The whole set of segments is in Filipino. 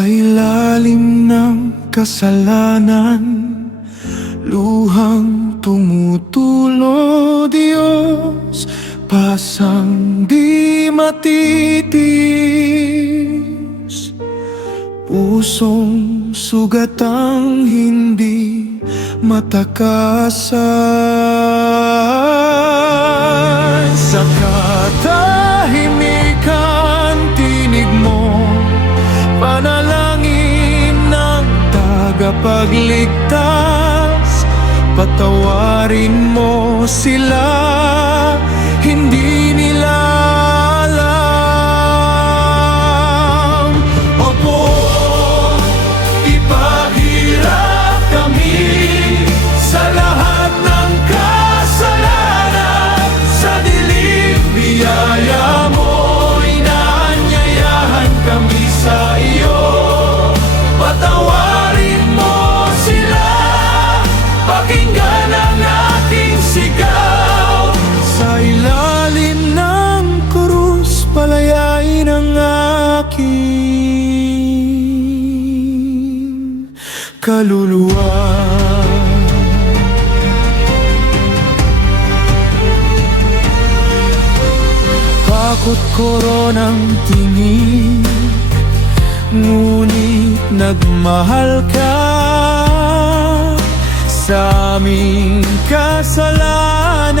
Sa ilalim ng kasalanan, luhang tumutulo, Diyos, pasang di matitis. Pusong sugatang hindi matakasan. Sa katahimikan, tinig mo, panalangin ng tagapagligtas. Patawarin mo sila, hindi nila alam. Opo, ipaghirap kami sa lahat ng kasalanan. Sa dilim, biyaya mo, inaanyayahan kami sa iyo. Patawarin mo sila, pakinggan ang ating sigaw. Sa ilalim ng krus, palayain ang aking kaluluwa. Pakot koronang tingin, ngunit nagmahal ka. Sa aming kasalanan,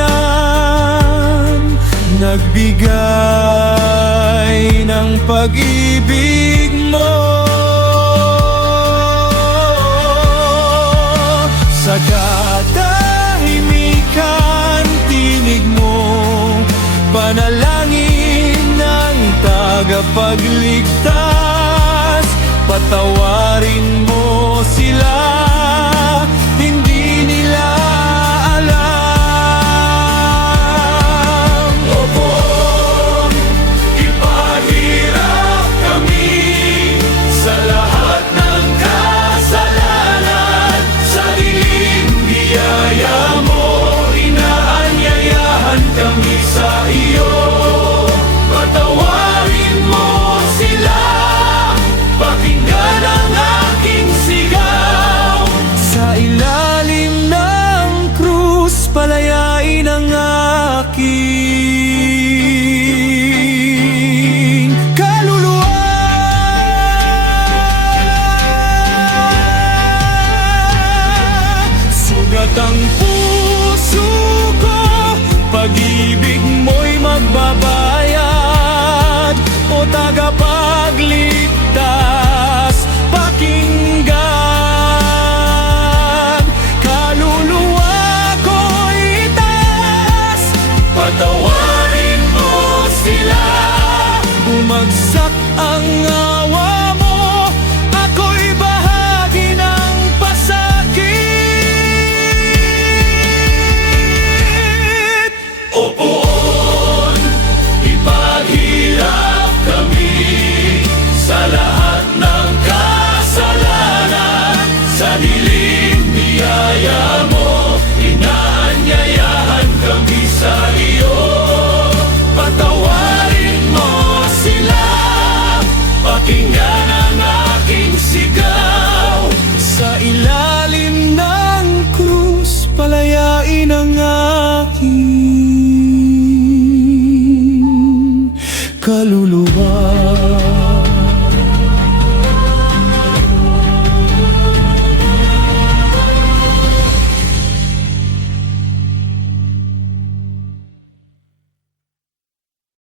nagbigay ng pag-ibig mo. Sa katahimikan, tinig mo, panalangin ng tagapagligtas. Patawarin mo sila, hindi nila alam. Opo, ipaghirap kami sa lahat ng kasalanan. Sa dilim, biyaya mo, inaanyayahan kami sa iyo. Patawarin mo sila, pakinggan ang aking sigaw. Sa ilalim ng krus, palayain ang aking kaluluwa. Sugat ang puso ko, pag-ibig mo'y magbabayad. O tagapagligtas, pakinggan. Kaluluwa ko'y itaas, patawarin mo sila. Bumagsak ang awa mo, ako'y bahagi ng pasakit. Opoon, ipaghirap kami sa lahat ng kasalanan. Sa dilim, biyaya mo, inaanyayahan kami sa iyo. Patawarin mo sila, pakinggan ang aking sigaw. Sa ilalim ng krus, palayain ang aking kaluluwa.